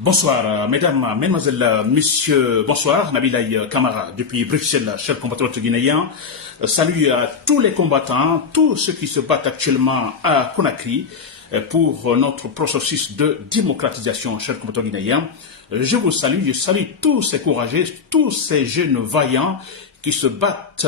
Bonsoir, mesdames, mesdemoiselles, messieurs, bonsoir, Nabilaï Kamara, depuis Bruxelles, chers compatriotes guinéens. Salut à tous les combattants, tous ceux qui se battent actuellement à Conakry pour notre processus de démocratisation, chers compatriotes guinéens. Je vous salue, je salue tous ces courageux, tous ces jeunes vaillants qui se battent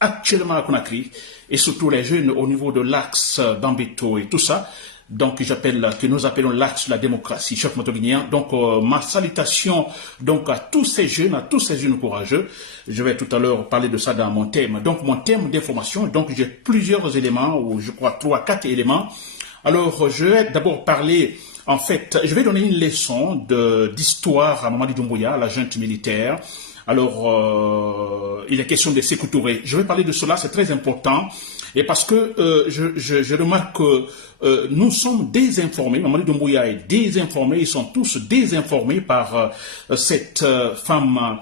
actuellement à Conakry et surtout les jeunes au niveau de l'axe d'Ambeto et tout ça. Donc, que nous appelons l'axe de la démocratie, chers motoguinéens. Donc, ma salutation donc à tous ces jeunes courageux. Je vais tout à l'heure parler de ça dans mon thème. Donc, mon thème d'information, donc j'ai plusieurs éléments, ou je crois 3-4 éléments. Alors, je vais d'abord parler, en fait, je vais donner une leçon d'histoire à Mamadi Doumbouya, la junte militaire. Alors, il est question de Sékou Touré. Je vais parler de cela, c'est très important. Et parce que je remarque que nous sommes désinformés, Mamadi Doumbouya est désinformé, ils sont tous désinformés par cette femme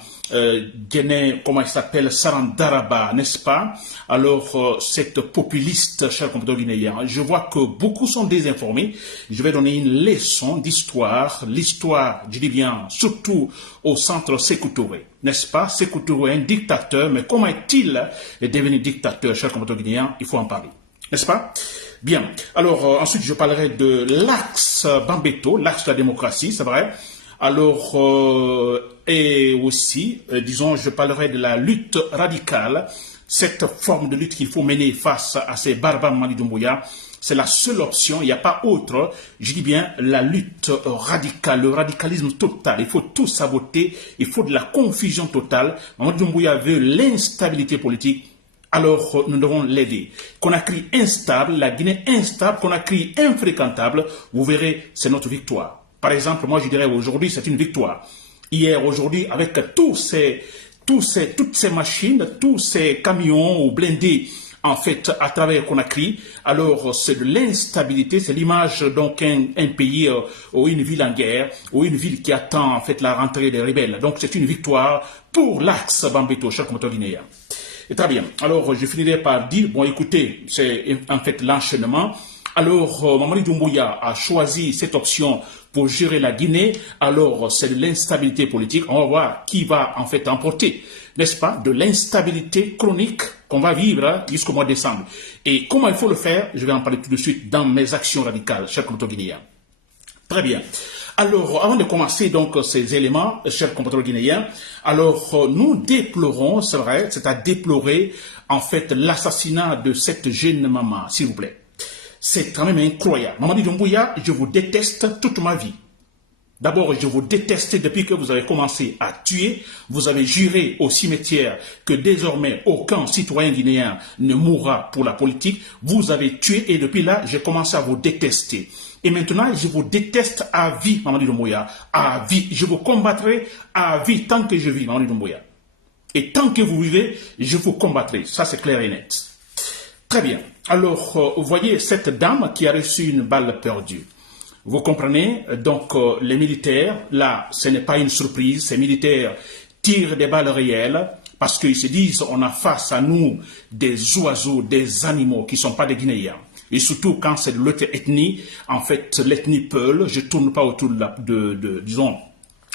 guinéenne, comment elle s'appelle, Sarandaraba, n'est-ce pas? Alors, cette populiste, chers compatriotes guinéens, je vois que beaucoup sont désinformés. Je vais donner une leçon d'histoire, l'histoire, je dis bien, surtout au centre Sékou Touré. N'est-ce pas? Sékou Touré est un dictateur, mais comment est-il devenu dictateur, chers compatriotes guinéens? Il faut en parler. N'est-ce pas? Bien. Alors, ensuite, je parlerai de l'axe Bambeto, l'axe de la démocratie, c'est vrai. Alors, et aussi, disons, je parlerai de la lutte radicale, cette forme de lutte qu'il faut mener face à ces barbares Mamadi Doumbouya. C'est la seule option, il n'y a pas autre. Je dis bien la lutte radicale, le radicalisme total. Il faut tout saboter, il faut de la confusion totale. Mamadi Doumbouya veut l'instabilité politique. Alors, nous devons l'aider. Conakry instable, la Guinée instable, Conakry infréquentable, vous verrez, c'est notre victoire. Par exemple, moi je dirais aujourd'hui, c'est une victoire. Hier, aujourd'hui, avec toutes ces machines, tous ces camions ou blindés, en fait, à travers Conakry, alors c'est de l'instabilité, c'est l'image donc un pays ou une ville en guerre, ou une ville qui attend en fait la rentrée des rebelles. Donc c'est une victoire pour l'axe Bambeto, chers compatriotes guinéens. Et très bien. Alors, je finirai par dire, bon, écoutez, c'est en fait l'enchaînement. Alors, Mamadi Doumbouya a choisi cette option pour gérer la Guinée. Alors, c'est de l'instabilité politique. On va voir qui va en fait emporter, n'est-ce pas, de l'instabilité chronique qu'on va vivre jusqu'au mois de décembre. Et comment il faut le faire, je vais en parler tout de suite dans mes actions radicales, chers compatriotes guinéens. Très bien. Alors, avant de commencer donc ces éléments, chers compatriotes guinéens, alors nous déplorons, c'est vrai, c'est à déplorer en fait l'assassinat de cette jeune maman, s'il vous plaît. C'est quand même incroyable. Mamadi Doumbouya, je vous déteste toute ma vie. D'abord, je vous déteste depuis que vous avez commencé à tuer. Vous avez juré au cimetière que désormais aucun citoyen guinéen ne mourra pour la politique. Vous avez tué et depuis là, j'ai commencé à vous détester. Et maintenant, je vous déteste à vie, Mamadi Doumbouya, à vie. Je vous combattrai à vie tant que je vis, Mamadi Doumbouya. Et tant que vous vivez, je vous combattrai. Ça, c'est clair et net. Très bien. Alors, vous voyez cette dame qui a reçu une balle perdue. Vous comprenez? Donc, les militaires, là, ce n'est pas une surprise. Ces militaires tirent des balles réelles parce qu'ils se disent, on a face à nous des oiseaux, des animaux qui ne sont pas des Guinéens. Et surtout quand c'est de l'autre ethnie, en fait, l'ethnie Peul, je ne tourne pas autour disons,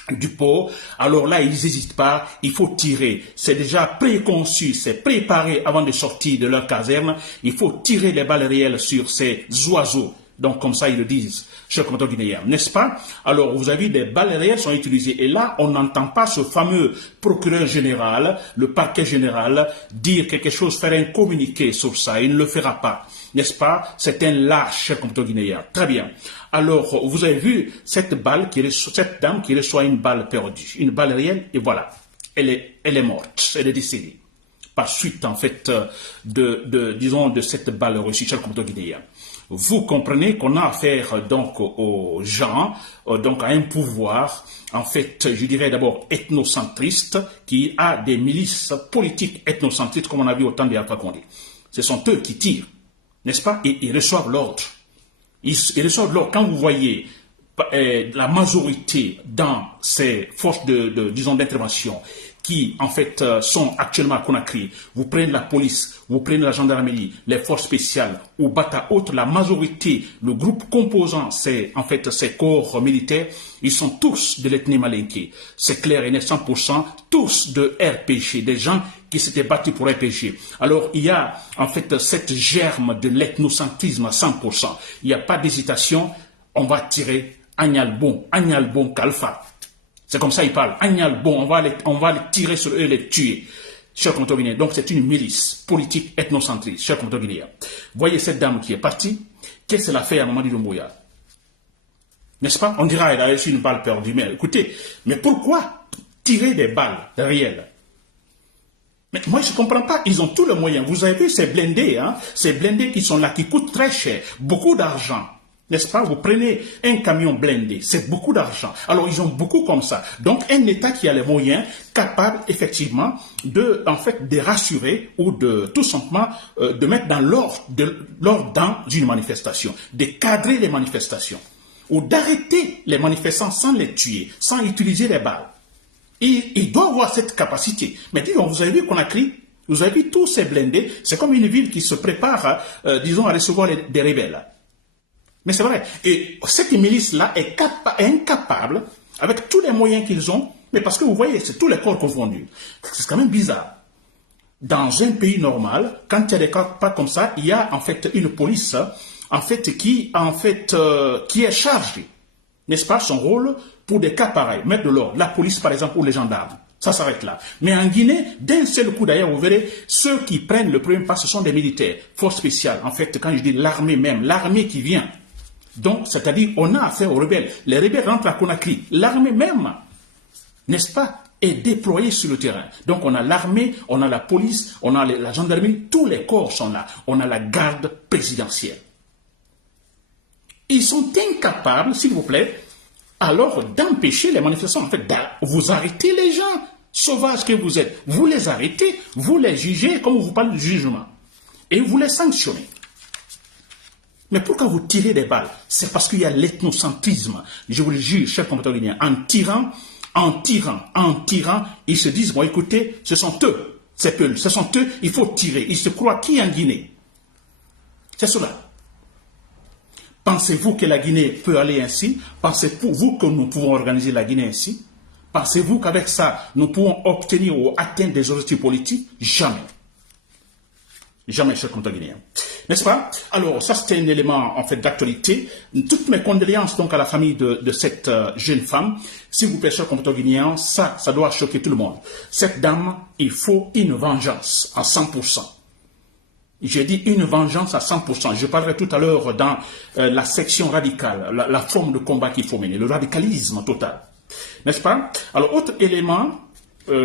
du pot. Alors là, ils n'hésitent pas, il faut tirer. C'est déjà préconçu, c'est préparé avant de sortir de leur caserne. Il faut tirer les balles réelles sur ces oiseaux. Donc, comme ça, ils le disent, chers compatriotes guinéens, n'est-ce pas? Alors, vous avez des balles réelles sont utilisées. Et là, on n'entend pas ce fameux procureur général, le parquet général, dire quelque chose, faire un communiqué sur ça. Il ne le fera pas. N'est-ce pas? C'est un lâche, chers compatriotes guinéens. Très bien. Alors, vous avez vu cette dame qui reçoit une balle perdue, une balle réelle, et voilà. Elle est morte, elle est décédée. Par suite, en fait, disons, de cette balle reçue, chers compatriotes guinéens. Vous comprenez qu'on a affaire donc aux gens, donc à un pouvoir, en fait, je dirais d'abord ethnocentriste, qui a des milices politiques ethnocentristes, comme on a vu au temps de Alpha Condé. Ce sont eux qui tirent, n'est-ce pas? Et ils reçoivent l'ordre. Ils reçoivent l'ordre. Quand vous voyez la majorité dans ces forces disons, d'intervention qui, en fait, sont actuellement à Conakry, vous prenez la police, vous prenez la gendarmerie, les forces spéciales ou Bata Haute, la majorité, le groupe composant, c'est en fait ces corps militaires, ils sont tous de l'ethnie malinké. C'est clair et net 100%, tous de RPG, des gens qui s'étaient battus pour RPG. Alors, il y a en fait cette germe de l'ethnocentrisme à 100%. Il n'y a pas d'hésitation, on va tirer Agnalbon Kalfa. C'est comme ça il parle. Agnalbon, on va les tirer sur eux et les tuer. Chers Contoguinéens, donc c'est une milice politique ethnocentriste, chers Contoguinéens. Voyez cette dame qui est partie, qu'est-ce qu'elle a fait à Mamadi Doumbouya? N'est-ce pas? On dira qu'elle a reçu une balle perdue. Mais écoutez, mais pourquoi tirer des balles réelles? Mais moi, je ne comprends pas. Ils ont tous les moyens. Vous avez vu ces blindés, hein? Ces blindés qui sont là, qui coûtent très cher, beaucoup d'argent. N'est-ce pas? Vous prenez un camion blindé, c'est beaucoup d'argent. Alors, ils ont beaucoup comme ça. Donc, un État qui a les moyens, capable, effectivement, de rassurer ou de, tout simplement, de mettre dans l'ordre dans une manifestation, de cadrer les manifestations, ou d'arrêter les manifestants sans les tuer, sans utiliser les balles. Il doit avoir cette capacité. Mais disons, vous avez vu Conakry, vous avez vu tous ces blindés, c'est comme une ville qui se prépare, disons, à recevoir des rebelles. Mais c'est vrai. Et cette milice-là est incapable, avec tous les moyens qu'ils ont, mais parce que vous voyez, c'est tous les corps confondus. C'est quand même bizarre. Dans un pays normal, quand il y a des cas pas comme ça, il y a en fait une police, en fait, qui est chargée, n'est-ce pas, son rôle pour des cas pareils, mettre de l'ordre. La police, par exemple, ou les gendarmes. Ça s'arrête là. Mais en Guinée, d'un seul coup d'ailleurs, vous verrez, ceux qui prennent le premier pas, ce sont des militaires, forces spéciales. En fait, quand je dis l'armée même, l'armée qui vient. Donc, c'est-à-dire, on a affaire aux rebelles. Les rebelles rentrent à Conakry. L'armée même, n'est-ce pas, est déployée sur le terrain. Donc, on a l'armée, on a la police, on a la gendarmerie, tous les corps sont là. On a la garde présidentielle. Ils sont incapables, s'il vous plaît, alors d'empêcher les manifestants. En fait, vous arrêtez les gens sauvages que vous êtes. Vous les arrêtez, vous les jugez, comme vous parlez de jugement. Et vous les sanctionnez. Mais pourquoi vous tirez des balles? C'est parce qu'il y a l'ethnocentrisme. Je vous le jure, chers compatriotes guinéens, en tirant, ils se disent, bon écoutez, ce sont eux, il faut tirer. Ils se croient qui en Guinée? C'est cela. Pensez-vous que la Guinée peut aller ainsi? Pensez-vous que nous pouvons organiser la Guinée ainsi? Pensez-vous qu'avec ça, nous pouvons obtenir ou atteindre des objectifs politiques? Jamais. Jamais, chers compatriotes guinéens. N'est-ce pas? Alors, ça c'était un élément en fait d'actualité. Toutes mes condoléances donc à la famille de cette jeune femme. S'il vous plaît, chers compatriotes guinéens, ça doit choquer tout le monde. Cette dame, il faut une vengeance à 100%. J'ai dit une vengeance à 100%. Je parlerai tout à l'heure dans la section radicale, la forme de combat qu'il faut mener, le radicalisme total. N'est-ce pas? Alors, autre élément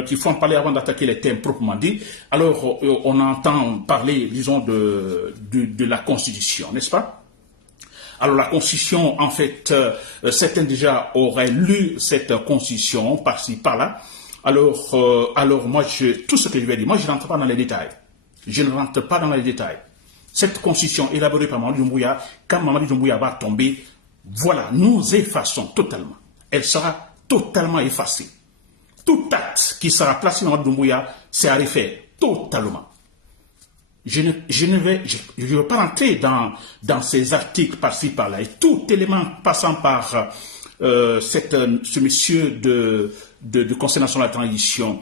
qu'il faut en parler avant d'attaquer les thèmes proprement dit. Alors, on entend parler, disons, de la Constitution, n'est-ce pas? Alors, la Constitution, en fait, certains déjà auraient lu cette Constitution, par-ci, par-là. Alors moi, tout ce que je vais dire, moi, je ne rentre pas dans les détails. Je ne rentre pas dans les détails. Cette Constitution élaborée par Mamadi Doumbouya, quand Mamadi Doumbouya va tomber, voilà, nous effaçons totalement. Elle sera totalement effacée. Tout acte qui sera placé dans Mamadi Doumbouya, c'est à refaire totalement. Je ne veux pas rentrer dans ces articles par-ci, par-là. Et tout élément passant par ce monsieur de Conseil national de la transition,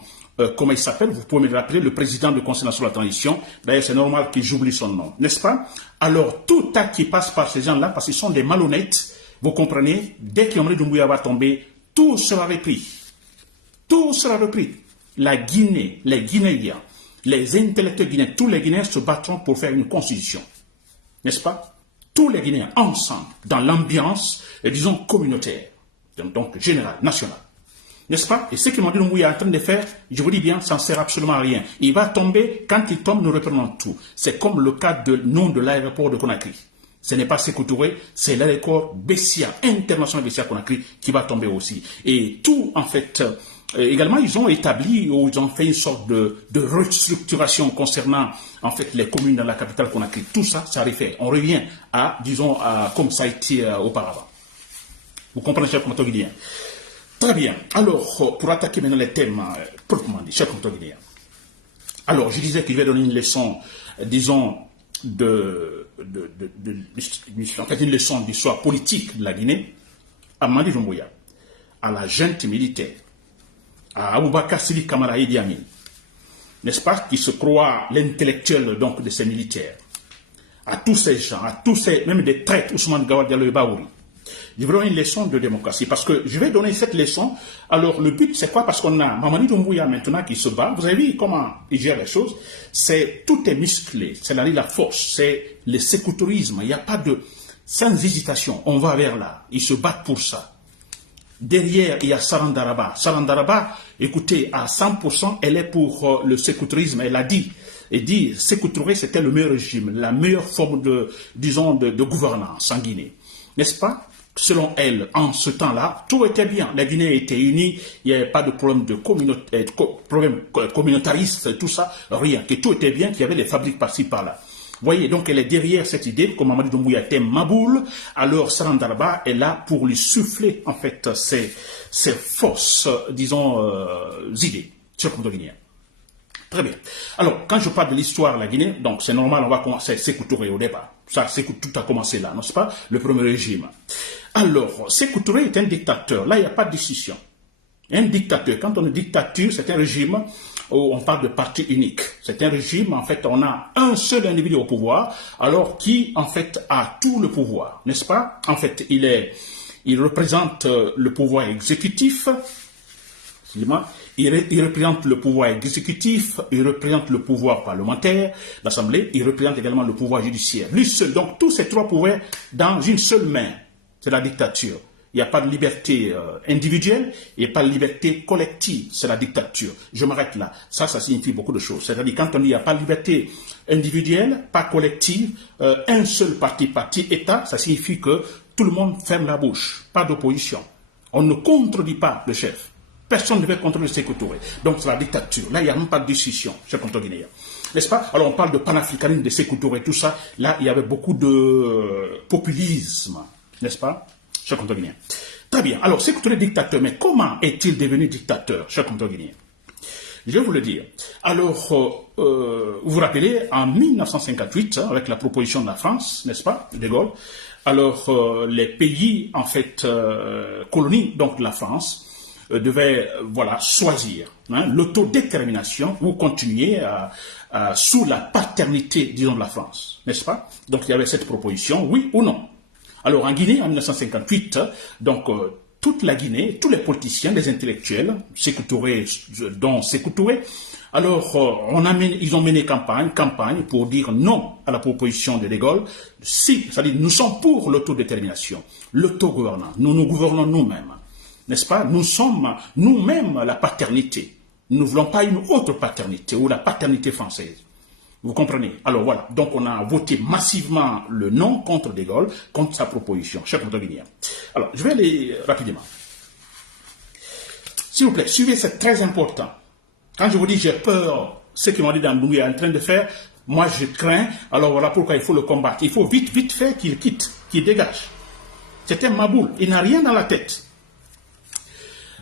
comment il s'appelle, vous pouvez me rappeler, le président du Conseil national de la transition. D'ailleurs, c'est normal que j'oublie son nom, n'est-ce pas? Alors, tout acte qui passe par ces gens-là, parce qu'ils sont des malhonnêtes, vous comprenez, dès que Mamadi Doumbouya va tomber, tout sera repris. Tout sera repris. La Guinée, les Guinéens, les intellectuels guinéens, tous les Guinéens se battront pour faire une constitution. N'est-ce pas? Tous les Guinéens ensemble, dans l'ambiance, disons, communautaire, donc générale, nationale. N'est-ce pas? Et ce que Mamadi Doumbouya est en train de faire, je vous dis bien, ça ne sert absolument à rien. Il va tomber, quand il tombe, nous reprenons tout. C'est comme le cas de nom de l'aéroport de Conakry. Ce n'est pas Sékou Touré, c'est l'aéroport Bessia, international Bessia Conakry, qui va tomber aussi. Et tout, en fait, également, ils ont établi ou ils ont fait une sorte de restructuration concernant, en fait, les communes dans la capitale Conakry. Tout ça, ça refait. On revient à, disons, comme ça a été auparavant. Vous comprenez, cher compatriote guinéen. Très bien. Alors, pour attaquer maintenant les thèmes proprement dit, chers compatriotes guinéens. Alors, je disais que je vais donner une leçon, disons, en fait, une leçon d'histoire politique de la Guinée à Mamadi Doumbouya, à la junte militaire, à Aboubakar Sidi Kamara Idi Amin, n'est-ce pas, qui se croit l'intellectuel donc de ces militaires, à tous ces gens, à tous ces, même des traîtres, Ousmane Gawad Diallo et Baouri. Je vais donner une leçon de démocratie, parce que je vais donner cette leçon. Alors, le but, c'est quoi? Parce qu'on a Mamadi Doumbouya maintenant qui se bat. Vous avez vu comment il gère les choses? Tout est musclé, c'est la force, c'est le sécouturisme. Il n'y a pas de, sans hésitation, on va vers là. Ils se battent pour ça. Derrière, il y a Sarandaraba. Sarandaraba, écoutez, à 100%, elle est pour le sécouturisme. Elle a dit, Sékou Touré, c'était le meilleur régime, la meilleure forme de, disons, de gouvernance en Guinée. N'est-ce pas? Selon elle, en ce temps-là, tout était bien. La Guinée était unie, il n'y avait pas de problème de problème communautariste, tout ça, rien. Que tout était bien, qu'il y avait des fabriques par-ci, par-là. Vous voyez, donc elle est derrière cette idée, comme Mamadi Doumbouya était Maboul, alors Sarandaraba est là pour lui souffler, en fait, ses fausses, disons, idées sur le Guinéen. Très bien. Alors, quand je parle de l'histoire de la Guinée, donc c'est normal, on va commencer Sékou Touré au départ. Ça, tout a commencé là, n'est-ce pas? Le premier régime. Alors, Sékou Touré est un dictateur. Là, il n'y a pas de décision. Un dictateur, quand on dit dictature, c'est un régime où on parle de parti unique. C'est un régime, en fait, on a un seul individu au pouvoir, alors qui, en fait, a tout le pouvoir, n'est-ce pas? En fait, il représente le pouvoir exécutif, il représente le pouvoir exécutif, il représente le pouvoir parlementaire, l'Assemblée, il représente également le pouvoir judiciaire. Lui seul, donc tous ces trois pouvoirs dans une seule main. C'est la dictature. Il n'y a pas de liberté individuelle, il n'y a pas de liberté collective, c'est la dictature. Je m'arrête là. Ça signifie beaucoup de choses. C'est-à-dire quand on dit qu'il n'y a pas de liberté individuelle, pas collective, un seul parti, État, ça signifie que tout le monde ferme la bouche, pas d'opposition. On ne contredit pas le chef. Personne ne veut contrôler Sékou Touré. Donc c'est la dictature. Là, il n'y a même pas de décision, chers compatriotes guinéens. N'est-ce pas? Alors on parle de panafricanisme, de Sékou Touré, tout ça. Là, il y avait beaucoup de populisme, n'est-ce pas, chers compatriotes guinéens? Très bien. Alors Sékou Touré est dictateur, mais comment est-il devenu dictateur, chers compatriotes guinéens? Je vais vous le dire. Alors, vous vous rappelez, en 1958, avec la proposition de la France, n'est-ce pas, de Gaulle, alors les pays, en fait, colonies, donc de la France, devait choisir l'autodétermination ou continuer sous la paternité, disons, de la France, n'est-ce pas? Donc il y avait cette proposition, oui ou non. Alors en Guinée, en 1958, donc toute la Guinée, tous les politiciens, les intellectuels, Sékou Touré, dont Sékou Touré, alors ils ont mené campagne pour dire non à la proposition de Gaulle. Si, c'est-à-dire nous sommes pour l'autodétermination, l'autogouvernance, nous gouvernons nous-mêmes. N'est-ce pas? Nous sommes nous-mêmes la paternité. Nous ne voulons pas une autre paternité ou la paternité française. Vous comprenez? Alors voilà, donc on a voté massivement le non contre De Gaulle, contre sa proposition, chers compatriotes guinéens. Alors, je vais aller rapidement. S'il vous plaît, suivez, c'est très important. Quand je vous dis j'ai peur, ce que Mamadi Doumbouya est en train de faire, moi je crains, alors voilà pourquoi il faut le combattre. Il faut vite faire qu'il quitte, qu'il dégage. C'est un maboule, il n'a rien dans la tête.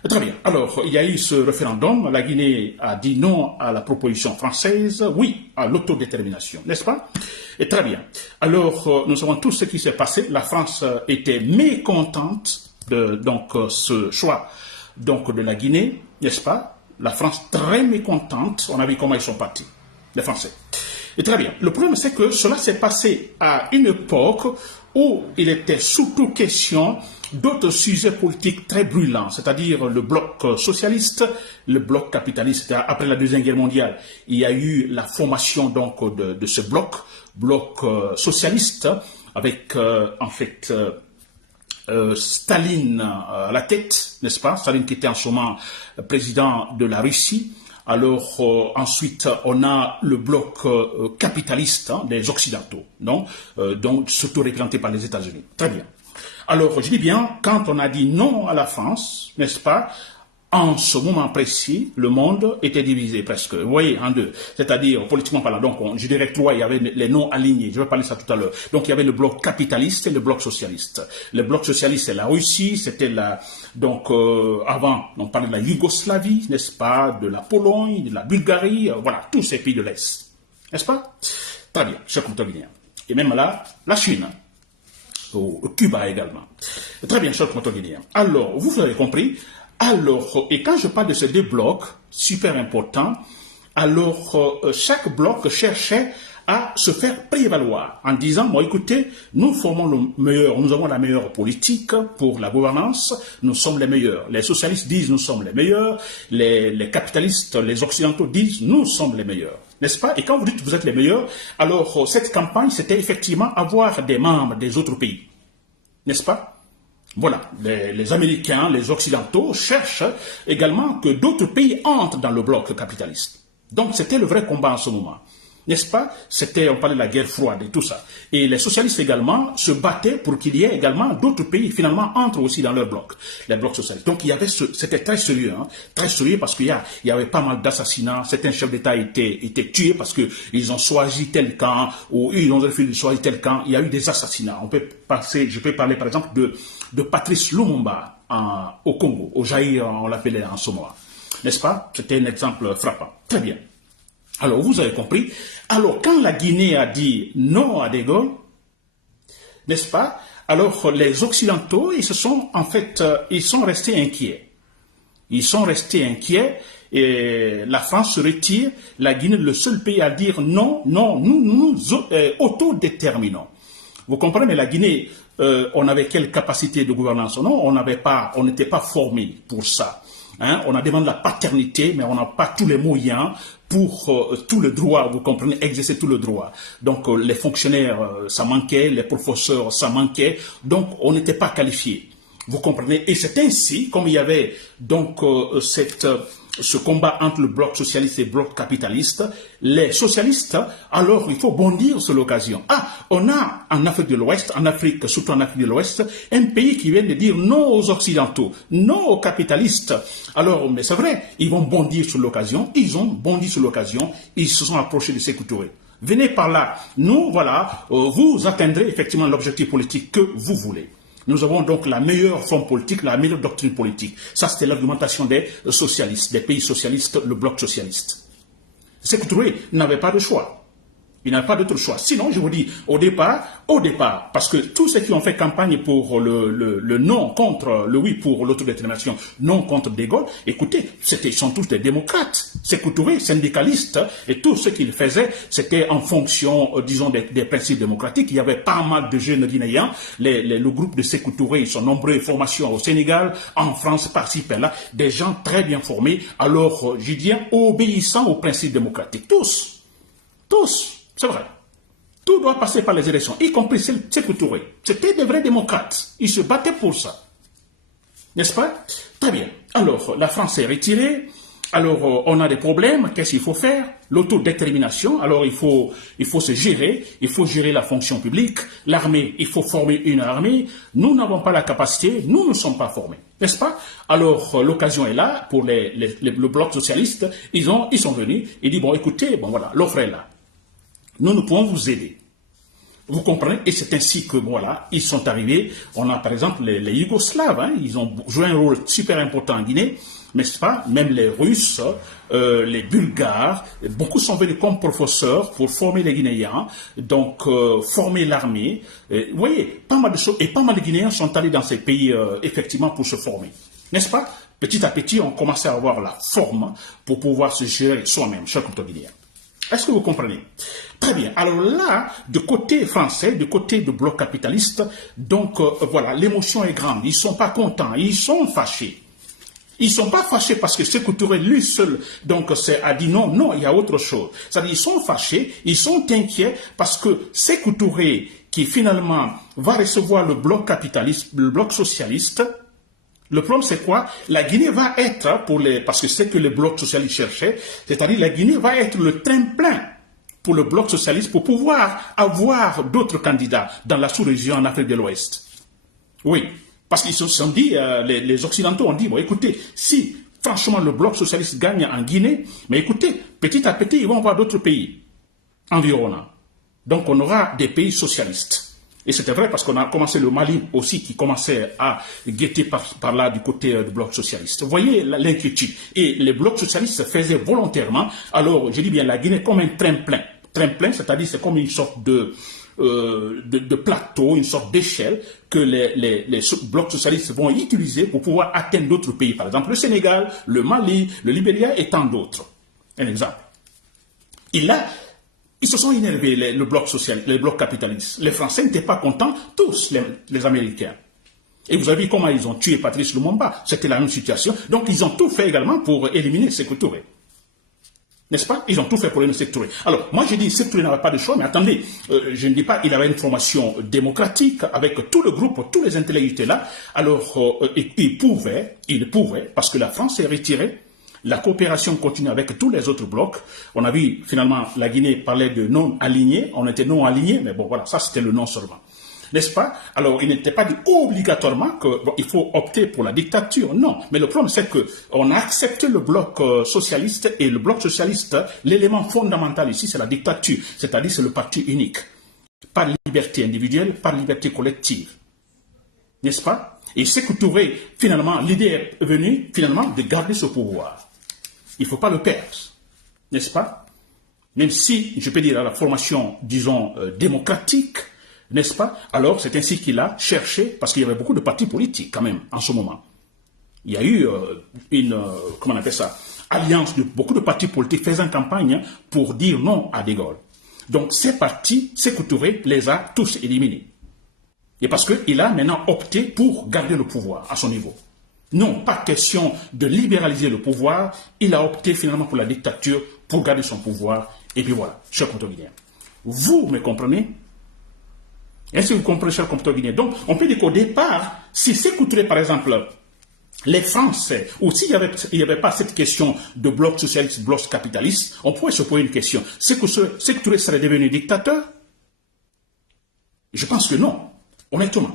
Très bien. Alors, il y a eu ce référendum. La Guinée a dit non à la proposition française, oui à l'autodétermination, n'est-ce pas? Et très bien. Alors, nous savons tous ce qui s'est passé. La France était mécontente de ce choix de la Guinée, n'est-ce pas? La France très mécontente. On a vu comment ils sont partis, les Français. Et très bien. Le problème, c'est que cela s'est passé à une époque où il était surtout question d'autres sujets politiques très brûlants, c'est-à-dire le bloc socialiste, le bloc capitaliste. Après la Deuxième Guerre mondiale, il y a eu la formation donc de ce bloc socialiste, avec en fait Staline à la tête, n'est-ce pas? Staline qui était en ce moment président de la Russie. Alors ensuite, on a le bloc capitaliste des Occidentaux, donc surtout représenté par les États-Unis. Très bien. Alors, je dis bien, quand on a dit non à la France, n'est-ce pas, en ce moment précis, le monde était divisé presque, vous voyez, en deux. C'est-à-dire, politiquement parlant, donc, je dirais trois, il y avait les noms alignés, je vais parler de ça tout à l'heure. Donc, il y avait le bloc capitaliste et le bloc socialiste. Le bloc socialiste, c'est la Russie, c'était la, donc, avant, on parlait de la Yougoslavie, n'est-ce pas, de la Pologne, de la Bulgarie, voilà, tous ces pays de l'Est. N'est-ce pas? Très bien, chers compatriotes. Et même là, la Chine, au Cuba également. Très bien, chers compatriotes. Alors, vous avez compris. Alors, et quand je parle de ces deux blocs, super importants, alors chaque bloc cherchait à se faire prévaloir en disant, bon écoutez, nous formons le meilleur, nous avons la meilleure politique pour la gouvernance, nous sommes les meilleurs. Les socialistes disent, nous sommes les meilleurs, les capitalistes, les occidentaux disent, nous sommes les meilleurs. N'est-ce pas? Et quand vous dites que vous êtes les meilleurs, alors cette campagne, c'était effectivement avoir des membres des autres pays. N'est-ce pas? Voilà, les Américains, les Occidentaux cherchent également que d'autres pays entrent dans le bloc capitaliste. Donc c'était le vrai combat en ce moment. N'est-ce pas? C'était, on parlait de la guerre froide et tout ça. Et les socialistes également se battaient pour qu'il y ait également d'autres pays finalement entrent aussi dans leur bloc, les blocs socialistes. Donc il y avait c'était très sérieux, hein, très sérieux parce qu'il y avait pas mal d'assassinats. Certains chefs d'État étaient tués parce qu'ils ont choisi tel camp ou ils ont refusé de choisir tel camp. Il y a eu des assassinats. Je peux parler par exemple de Patrice Lumumba au Congo, au Zaïre, on l'appelait en ce moment. N'est-ce pas? C'était un exemple frappant. Très bien. Alors, vous avez compris. Alors, quand la Guinée a dit non à De Gaulle, n'est-ce pas? Alors, les Occidentaux, ils sont restés inquiets. Ils sont restés inquiets et la France se retire. La Guinée est le seul pays à dire non, nous nous autodéterminons. Vous comprenez, mais la Guinée, on avait quelle capacité de gouvernance? Non, on n'était pas formé pour ça. Hein? On a demandé la paternité, mais on n'a pas tous les moyens pour tout le droit, vous comprenez, exercer tout le droit. Donc les fonctionnaires, ça manquait, les professeurs, ça manquait, donc on n'était pas qualifiés. Vous comprenez? Et c'est ainsi, comme il y avait donc ce combat entre le bloc socialiste et le bloc capitaliste, les socialistes, alors il faut bondir sur l'occasion. Ah, on a en Afrique de l'Ouest, en Afrique, surtout en Afrique de l'Ouest, un pays qui vient de dire non aux Occidentaux, non aux capitalistes. Alors, mais c'est vrai, ils vont bondir sur l'occasion, ils ont bondi sur l'occasion, ils se sont approchés de Sékou Touré. Venez par là, nous, voilà, vous atteindrez effectivement l'objectif politique que vous voulez. Nous avons donc la meilleure forme politique, la meilleure doctrine politique. Ça, c'était l'argumentation des socialistes, des pays socialistes, le bloc socialiste. Sékou Touré n'avait pas de choix. Il n'a pas d'autre choix. Sinon, je vous dis, au départ, parce que tous ceux qui ont fait campagne pour le non contre le oui pour l'autodétermination, non contre De Gaulle, écoutez, ils sont tous des démocrates. Sékou Touré, syndicaliste, et tout ce qu'il faisait, c'était en fonction, disons, des principes démocratiques. Il y avait pas mal de jeunes guinéens. Le groupe de Sékou Touré, ils sont nombreux, formations au Sénégal, en France, par-ci, par-là, des gens très bien formés, alors, je dis, obéissant aux principes démocratiques. Tous. C'est vrai. Tout doit passer par les élections, y compris Sékou Touré. C'était des vrais démocrates. Ils se battaient pour ça. N'est-ce pas? Très bien. Alors, la France est retirée. Alors, on a des problèmes. Qu'est-ce qu'il faut faire? L'autodétermination. Alors, il faut se gérer. Il faut gérer la fonction publique. L'armée, il faut former une armée. Nous n'avons pas la capacité. Nous ne sommes pas formés. N'est-ce pas? Alors, l'occasion est là pour le bloc socialiste. Ils sont venus. Ils disent, bon, écoutez, bon, voilà, l'offre est là. Nous pouvons vous aider. Vous comprenez? Et c'est ainsi que, voilà, ils sont arrivés. On a, par exemple, les Yougoslaves, hein, ils ont joué un rôle super important en Guinée, n'est-ce pas? Même les Russes, les Bulgares, beaucoup sont venus comme professeurs pour former les Guinéens, donc former l'armée. Vous voyez, pas mal de choses, et pas mal de Guinéens sont allés dans ces pays, effectivement, pour se former. N'est-ce pas? Petit à petit, on commençait à avoir la forme pour pouvoir se gérer soi-même, chers compatriotes. Est-ce que vous comprenez? Très bien. Alors là, du côté français, du côté du bloc capitaliste, donc voilà, l'émotion est grande. Ils ne sont pas contents, ils sont fâchés. Ils ne sont pas fâchés parce que Sékou Touré, lui seul, donc, a dit non, il y a autre chose. C'est-à-dire, ils sont fâchés, ils sont inquiets parce que Sékou Touré, qui finalement va recevoir le bloc capitaliste, le bloc socialiste, le problème, c'est quoi? La Guinée va être, parce que c'est ce que le bloc socialiste cherchait, c'est-à-dire la Guinée va être le tremplin pour le bloc socialiste pour pouvoir avoir d'autres candidats dans la sous-région en Afrique de l'Ouest. Oui, parce qu'ils se sont dit, les Occidentaux ont dit, bon, écoutez, si franchement le bloc socialiste gagne en Guinée, mais écoutez, petit à petit, ils vont avoir d'autres pays environnants. Donc on aura des pays socialistes. Et c'était vrai parce qu'on a commencé le Mali aussi qui commençait à guetter par là du côté du bloc socialiste. Vous voyez l'inquiétude. Et les blocs socialistes se faisaient volontairement. Alors, je dis bien la Guinée comme un tremplin. Tremplin, c'est-à-dire c'est comme une sorte de plateau, une sorte d'échelle que les blocs socialistes vont utiliser pour pouvoir atteindre d'autres pays. Par exemple, le Sénégal, le Mali, le Libéria et tant d'autres. Un exemple. Et là, ils se sont énervés, le bloc social, les blocs capitalistes. Les Français n'étaient pas contents, tous les Américains. Et vous avez vu comment ils ont tué Patrice Lumumba. C'était la même situation. Donc ils ont tout fait également pour éliminer Sékou Touré. N'est-ce pas? Ils ont tout fait pour éliminer Sékou Touré. Alors, moi j'ai dit Sékou Touré n'avait pas de choix, mais attendez, je ne dis pas qu'il avait une formation démocratique avec tout le groupe, tous les intellectuels là. Alors, il pouvait, parce que la France s'est retirée. La coopération continue avec tous les autres blocs. On a vu, finalement, la Guinée parlait de non-alignés. On était non-alignés, mais bon, voilà, ça c'était le non seulement. N'est-ce pas? Alors, il n'était pas dit obligatoirement qu'il faut opter pour la dictature. Non. Mais le problème, c'est qu'on a accepté le bloc socialiste et le bloc socialiste, l'élément fondamental ici, c'est la dictature. C'est-à-dire, c'est le parti unique. Pas de liberté individuelle, pas de liberté collective. N'est-ce pas? Et Sékou Touré, finalement, l'idée est venue, finalement, de garder ce pouvoir. Il ne faut pas le perdre, n'est-ce pas? Même si, je peux dire, à la formation, disons, démocratique, n'est-ce pas? Alors, c'est ainsi qu'il a cherché, parce qu'il y avait beaucoup de partis politiques, quand même, en ce moment. Il y a eu comment on appelle ça, alliance de beaucoup de partis politiques faisant campagne pour dire non à De Gaulle. Donc, ces partis, Sékou Touré les a tous éliminés. Et parce qu'il a maintenant opté pour garder le pouvoir à son niveau. Non, pas question de libéraliser le pouvoir. Il a opté finalement pour la dictature, pour garder son pouvoir. Et puis voilà, chers compatriotes guinéens. Vous me comprenez? Est-ce que vous comprenez, chers compatriotes guinéens? Donc, on peut dire qu'au départ, si Sékou Touré, par exemple, les Français, ou s'il n'y avait pas cette question de bloc socialiste, bloc capitaliste, on pourrait se poser une question. Sékou Touré serait devenu dictateur? Je pense que non, honnêtement.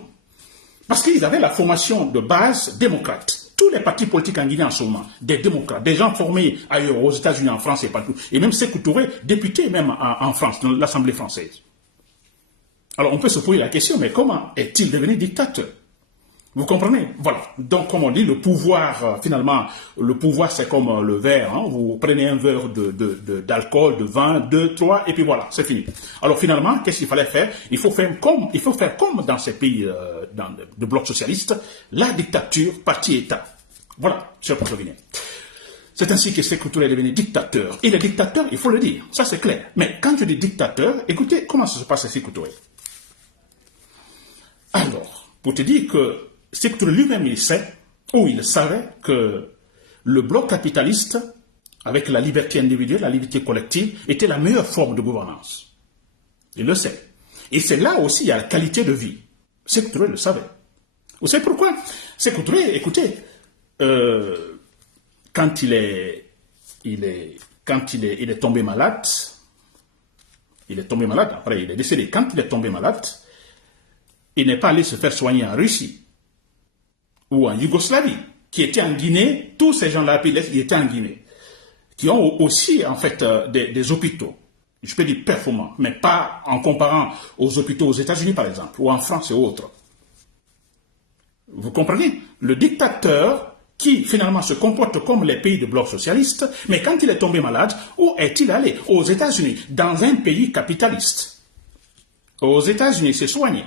Parce qu'ils avaient la formation de base démocrate. Tous les partis politiques en Guinée en ce moment, des démocrates, des gens formés ailleurs, aux États-Unis, en France et partout. Et même Sékou Touré, député même en France, dans l'Assemblée française. Alors on peut se poser la question, mais comment est-il devenu dictateur? Vous comprenez? Voilà. Donc, comme on dit, le pouvoir, finalement, le pouvoir, c'est comme le verre. Hein. Vous prenez un verre d'alcool, de vin, 2, 3, et puis voilà, c'est fini. Alors, finalement, qu'est-ce qu'il fallait faire? Il faut faire comme dans ces pays de bloc socialiste, la dictature, parti-État. Voilà, cher compatriotes. C'est ainsi que Sékou Touré est devenu dictateur. Et le dictateur, il faut le dire, ça c'est clair. Mais quand je dis dictateur, écoutez, comment ça se passe à Sékou Touré? Alors, pour te dire que Sékou Touré lui-même, il sait, ou il savait que le bloc capitaliste, avec la liberté individuelle, la liberté collective, était la meilleure forme de gouvernance. Il le sait. Et c'est là aussi, il y a la qualité de vie. Sékou Touré le savait. Vous savez pourquoi? Sékou Touré, écoutez, quand il est tombé malade, après il est décédé. Quand il est tombé malade, il n'est pas allé se faire soigner en Russie ou en Yougoslavie, qui étaient en Guinée. Tous ces gens-là, ils étaient en Guinée, qui ont aussi, en fait, des hôpitaux, je peux dire performants, mais pas en comparant aux hôpitaux aux États-Unis, par exemple, ou en France et autres. Vous comprenez? Le dictateur qui, finalement, se comporte comme les pays de bloc socialiste, mais quand il est tombé malade, où est-il allé? Aux États-Unis, dans un pays capitaliste. Aux États-Unis, il s'est soigné.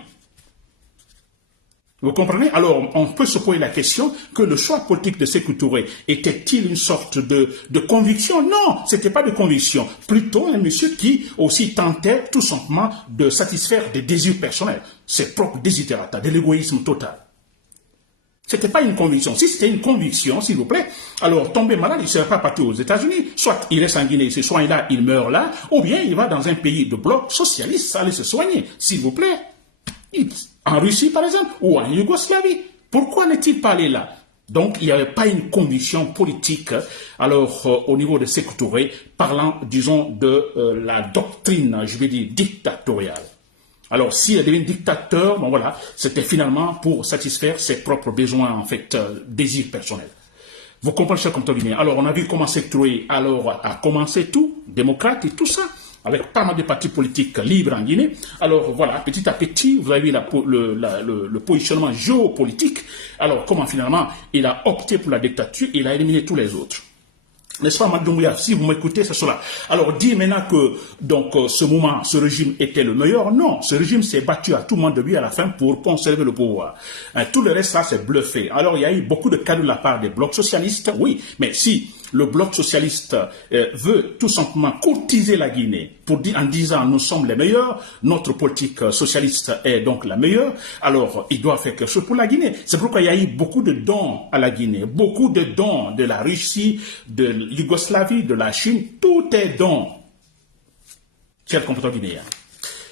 Vous comprenez? Alors, on peut se poser la question que le choix politique de Sékou Touré était-il une sorte de conviction? Non, ce n'était pas de conviction. Plutôt un monsieur qui aussi tentait tout simplement de satisfaire des désirs personnels, ses propres desiderata, de l'égoïsme total. Ce n'était pas une conviction. Si c'était une conviction, s'il vous plaît, alors tomber malade, il ne serait pas parti aux États-Unis. Soit il reste en Guinée, il se soigne là, il meurt là, ou bien il va dans un pays de bloc socialiste, aller se soigner, s'il vous plaît. En Russie, par exemple, ou en Yougoslavie. Pourquoi n'est-il pas allé là? Donc, il n'y avait pas une conviction politique, alors, au niveau de Sékou Touré, parlant, disons, de la doctrine, je vais dire, dictatoriale. Alors, s'il est devenu dictateur, bon voilà, c'était finalement pour satisfaire ses propres besoins, en fait, désirs personnels. Vous comprenez, chers compatriotes guinéens. Alors, on a vu comment sectorer, alors, a commencé tout, démocrate et tout ça, avec pas mal de partis politiques libres en Guinée. Alors, voilà, petit à petit, vous avez vu le positionnement géopolitique. Alors, comment finalement, il a opté pour la dictature, il a éliminé tous les autres. N'est-ce pas, Mme Doumbouya? Si vous m'écoutez, c'est cela. Alors, dire maintenant que, donc, ce moment, ce régime était le meilleur, non. Ce régime s'est battu à tout moment de lui à la fin pour conserver le pouvoir. Tout le reste, ça, c'est bluffé. Alors, il y a eu beaucoup de cas de la part des blocs socialistes, oui. Mais si le bloc socialiste veut tout simplement courtiser la Guinée en disant nous sommes les meilleurs, notre politique socialiste est donc la meilleure, alors il doit faire quelque chose pour la Guinée. C'est pourquoi il y a eu beaucoup de dons à la Guinée, beaucoup de dons de la Russie, de l'Yougoslavie, de la Chine, tout est dons, chers compatriotes guinéens.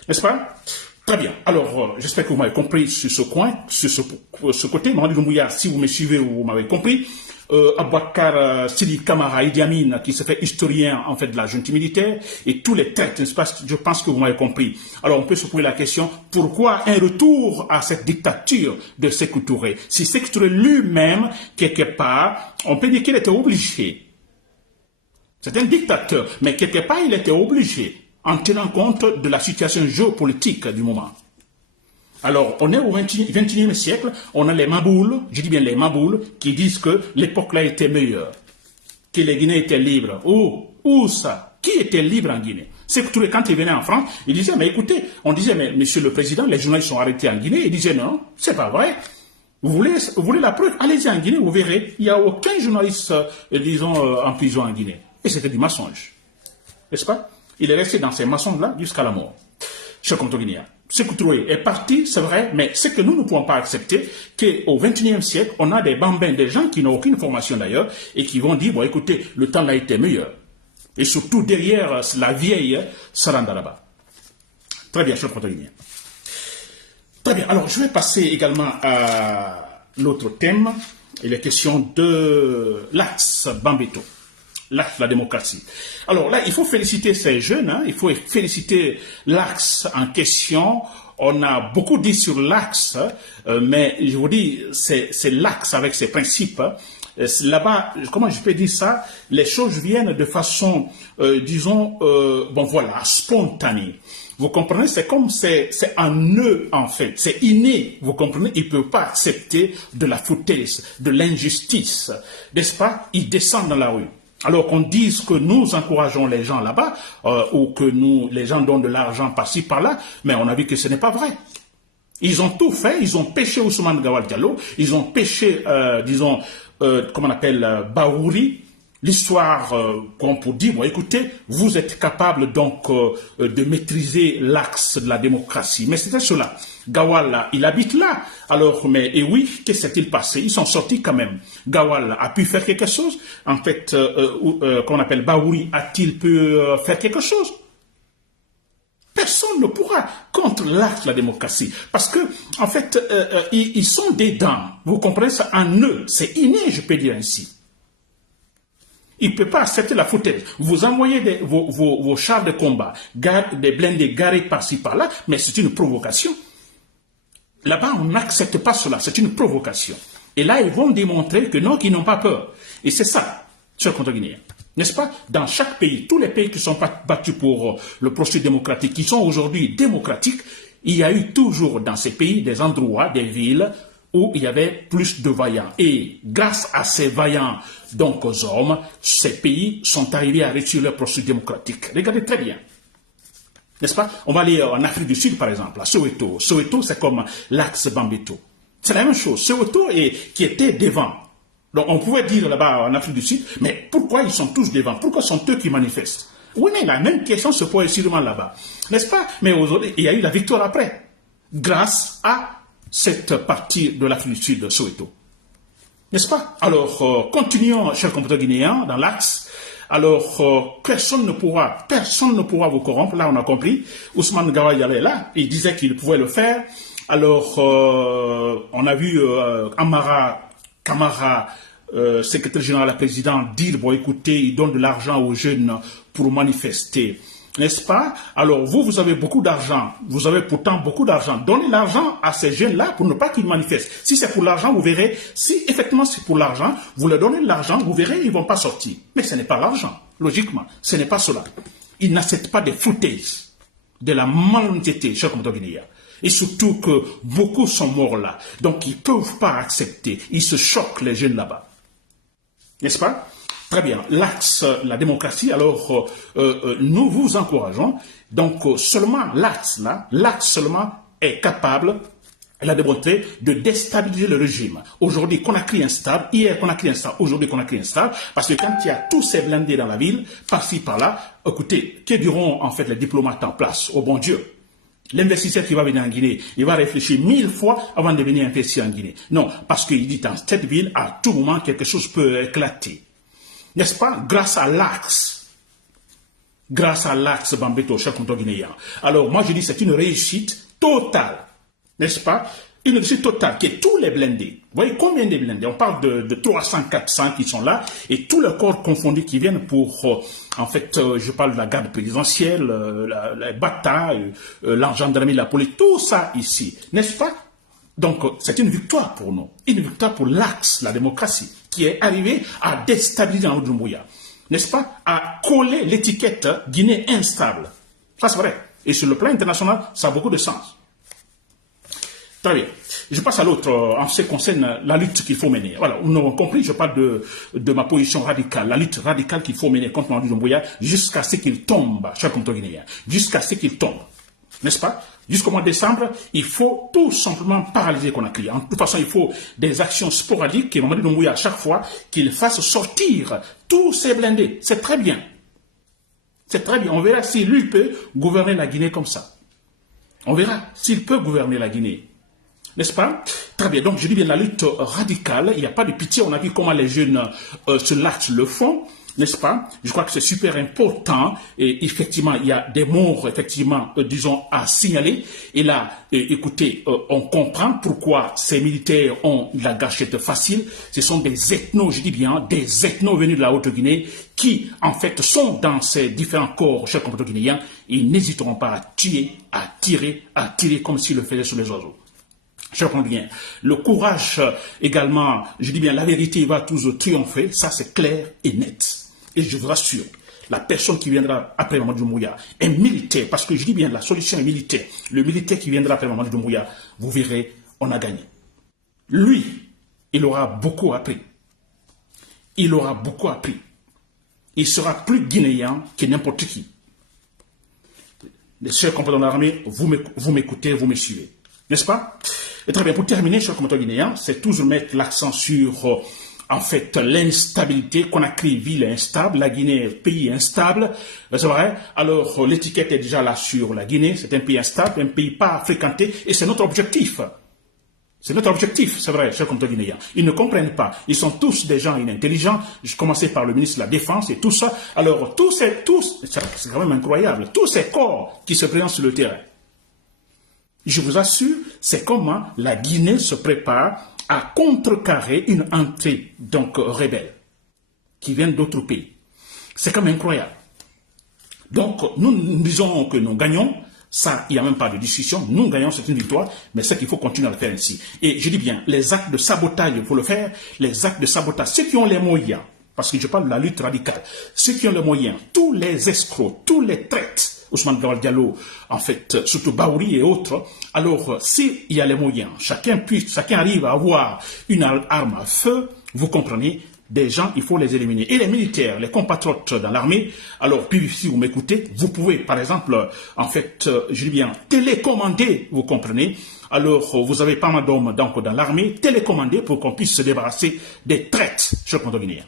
N'est-ce pas? Très bien. Alors, j'espère que vous m'avez compris sur ce coin, sur ce côté. Mamadi Doumbouya, si vous me suivez, vous m'avez compris. Abouakar Sidi Kamara Idi Amin, qui se fait historien en fait de la junte militaire, et tous les traites, n'est-ce pas? Je pense que vous m'avez compris. Alors on peut se poser la question, pourquoi un retour à cette dictature de Sékou Touré? Si Sékou Touré lui-même, quelque part, on peut dire qu'il était obligé. C'est un dictateur, mais quelque part il était obligé, en tenant compte de la situation géopolitique du moment. Alors, on est au 21e siècle, on a les Maboules, je dis bien les Maboules, qui disent que l'époque là était meilleure, que les Guinéens étaient libres. Où ça? Qui était libre en Guinée? C'est que quand il venait en France, il disait, mais écoutez, on disait, mais monsieur le président, les journalistes sont arrêtés en Guinée. Il disait, non, c'est pas vrai. Vous voulez la preuve? Allez-y en Guinée, vous verrez. Il n'y a aucun journaliste, disons, en prison en Guinée. Et c'était du mensonge. N'est-ce pas? Il est resté dans ces mensonges-là jusqu'à la mort. Chers compatriotes guinéens. Sékou Touré est parti, c'est vrai, mais ce que nous ne pouvons pas accepter, qu'au XXIe siècle, on a des bambins, des gens qui n'ont aucune formation d'ailleurs, et qui vont dire, bon écoutez, le temps là était meilleur. Et surtout derrière la vieille Sarandaraba. Très bien, chers compatriotes guinéens. Très bien, alors je vais passer également à l'autre thème, il est question de l'axe Bambeto. L'axe de la démocratie. Alors là, il faut féliciter ces jeunes, hein, il faut féliciter l'axe en question. On a beaucoup dit sur l'axe, mais je vous dis, c'est l'axe avec ses principes. Là-bas, comment je peux dire ça? Les choses viennent de façon, disons, bon voilà, spontanée. Vous comprenez, c'est comme c'est en eux en fait, c'est inné, vous comprenez, ils ne peuvent pas accepter de la foutaise, de l'injustice, n'est-ce pas? Ils descendent dans la rue. Alors qu'on dise que nous encourageons les gens là-bas, ou que les gens donnent de l'argent par-ci, par-là, mais on a vu que ce n'est pas vrai. Ils ont tout fait, ils ont pêché Ousmane Gawal Diallo, ils ont pêché, disons, comment on appelle, Bahouri, l'histoire qu'on peut dire, bon écoutez, vous êtes capable donc de maîtriser l'axe de la démocratie. Mais c'était cela. Gawal, là, il habite là. Alors, mais et oui, qu'est-ce qui s'est-il passé? Ils sont sortis quand même. Gawal a pu faire quelque chose. En fait, qu'on appelle Bahouri, a-t-il pu faire quelque chose? Personne ne pourra contre l'axe de la démocratie. Parce que, en fait, ils sont dedans. Vous comprenez ça en eux. C'est inné, je peux dire ainsi. Il ne peut pas accepter la foutaise. Vous envoyez vos chars de combat, des blindés garés par-ci, par-là, mais c'est une provocation. Là-bas, on n'accepte pas cela. C'est une provocation. Et là, ils vont démontrer que non, qu'ils n'ont pas peur. Et c'est ça, chers compatriotes guinéens. N'est-ce pas? Dans chaque pays, tous les pays qui sont battus pour le processus démocratique, qui sont aujourd'hui démocratiques, il y a eu toujours dans ces pays des endroits, des villes, où il y avait plus de vaillants. Et grâce à ces vaillants, donc aux hommes, ces pays sont arrivés à réussir leur processus démocratique. Regardez très bien. N'est-ce pas? On va aller en Afrique du Sud, par exemple, à Soweto. Soweto, c'est comme l'axe Bambeto. C'est la même chose. Soweto qui était devant. Donc, on pouvait dire là-bas en Afrique du Sud, mais pourquoi ils sont tous devant? Pourquoi sont eux qui manifestent? Oui, mais la même question se pose sûrement là-bas. N'est-ce pas? Mais aujourd'hui, il y a eu la victoire après. Grâce à cette partie de l'Afrique du Sud, Soweto. N'est-ce pas? Alors, continuons, chers compatriotes guinéens, dans l'axe. Alors, personne ne pourra vous corrompre. Là, on a compris. Ousmane Gawal Diallo est là. Il disait qu'il pouvait le faire. Alors, on a vu Camara, secrétaire général, président, dire, bon, écoutez, il donne de l'argent aux jeunes pour manifester. n'est-ce pas? Alors vous avez beaucoup d'argent, vous avez pourtant beaucoup d'argent. Donnez l'argent à ces jeunes-là pour ne pas qu'ils manifestent. Si c'est pour l'argent, vous verrez, si effectivement c'est pour l'argent, vous leur donnez l'argent, vous verrez, ils ne vont pas sortir. Mais ce n'est pas l'argent, logiquement, ce n'est pas cela. Ils n'acceptent pas des foutaises, de la malhonnêteté, chers compatriotes guinéens. Et surtout que beaucoup sont morts là. Donc ils ne peuvent pas accepter, ils se choquent les jeunes là-bas. N'est-ce pas? Très bien, l'axe, la démocratie, alors nous vous encourageons, donc seulement l'axe seulement est capable, elle a démontré, de déstabiliser le régime. Aujourd'hui, Conakry instable, hier Conakry instable, aujourd'hui Conakry instable, parce que quand il y a tous ces blindés dans la ville, par-ci, par-là, écoutez, que diront en fait les diplomates en place, au bon Dieu? L'investisseur qui va venir en Guinée, il va réfléchir 1000 fois avant de venir investir en Guinée. Non, parce qu'il dit dans cette ville, à tout moment, quelque chose peut éclater. N'est-ce pas? Grâce à l'axe Bambeto, cher compteur guinéen. Alors, moi, je dis c'est une réussite totale. N'est-ce pas? Une réussite totale, qui est tous les blindés. Vous voyez combien de blindés? On parle de 300, 400 qui sont là, et tous les corps confondus qui viennent pour, en fait, je parle de la garde présidentielle, la bataille, la gendarmerie, la police, tout ça ici. N'est-ce pas? Donc, c'est une victoire pour nous, une victoire pour l'axe, la démocratie, qui est arrivé à déstabiliser dans Doumbouya, n'est-ce pas? À coller l'étiquette Guinée instable. Ça, c'est vrai. Et sur le plan international, ça a beaucoup de sens. Très bien. Je passe à l'autre en ce qui concerne la lutte qu'il faut mener. Voilà, nous avons compris, je parle de ma position radicale, la lutte radicale qu'il faut mener contre Mamadou Doumbouya jusqu'à ce qu'il tombe, cher compteur guinéen, jusqu'à ce qu'il tombe. N'est-ce pas? Jusqu'au mois de décembre, il faut tout simplement paralyser Conakry. En toute façon, il faut des actions sporadiques et Mamadou Doumbouya à chaque fois qu'il fasse sortir tous ces blindés. C'est très bien. C'est très bien. On verra si lui peut gouverner la Guinée comme ça. On verra s'il peut gouverner la Guinée. N'est-ce pas? Très bien. Donc, je dis bien la lutte radicale. Il n'y a pas de pitié. On a vu comment les jeunes sur l'axe le font. N'est-ce pas? Je crois que c'est super important. Et effectivement, il y a des morts, effectivement, disons, à signaler. Et là, écoutez, on comprend pourquoi ces militaires ont la gâchette facile. Ce sont des ethnos, je dis bien, des ethnos venus de la Haute-Guinée qui, en fait, sont dans ces différents corps, chers compatriotes guinéens. Ils n'hésiteront pas à tuer, à tirer comme s'ils le faisaient sur les oiseaux. Je comprends bien. Le courage également, je dis bien, la vérité va toujours triompher. Ça, c'est clair et net. Et je vous rassure, la personne qui viendra après Mamadou Doumbouya est militaire, parce que je dis bien, la solution est militaire. Le militaire qui viendra après Mamadou Doumbouya, vous verrez, on a gagné. Lui, il aura beaucoup appris. Il aura beaucoup appris. Il sera plus guinéen que n'importe qui. Les chers compatriotes de l'armée, vous m'écoutez, vous me suivez. N'est-ce pas? Et très bien, pour terminer, chers compatriotes guinéens, c'est toujours mettre l'accent sur, en fait, l'instabilité. Conakry, ville instable, la Guinée, pays instable. C'est vrai. Alors, l'étiquette est déjà là sur la Guinée. C'est un pays instable, un pays pas fréquenté. Et c'est notre objectif. C'est notre objectif, c'est vrai, chers compatriotes guinéens. Ils ne comprennent pas. Ils sont tous des gens inintelligents. Je commençais par le ministre de la Défense et tout ça. Alors, c'est quand même incroyable. Tous ces corps qui se présentent sur le terrain. Je vous assure, c'est comment la Guinée se prépare à contrecarrer une entrée donc rebelle qui vient d'autres pays. C'est quand même incroyable. Donc, nous disons que nous gagnons. Ça, il n'y a même pas de discussion. Nous gagnons, c'est une victoire, mais c'est qu'il faut continuer à le faire ainsi. Et je dis bien, les actes de sabotage, il faut le faire. Les actes de sabotage, ceux qui ont les moyens, parce que je parle de la lutte radicale, ceux qui ont les moyens, tous les escrocs, tous les traites, Ousmane Diallo, en fait, surtout Baouri et autres. Alors, s'il y a les moyens, chacun arrive à avoir une arme à feu, vous comprenez, des gens, il faut les éliminer. Et les militaires, les compatriotes dans l'armée, alors, puis si vous m'écoutez, vous pouvez, par exemple, en fait, je dis bien, télécommander, vous comprenez. Alors, vous avez pas mal d'hommes donc dans l'armée, télécommander pour qu'on puisse se débarrasser des traites, chers compatriotes guinéens.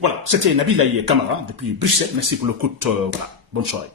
Voilà, c'était Nabil Kamara depuis Bruxelles. Merci pour l'écoute. Voilà, bonne soirée.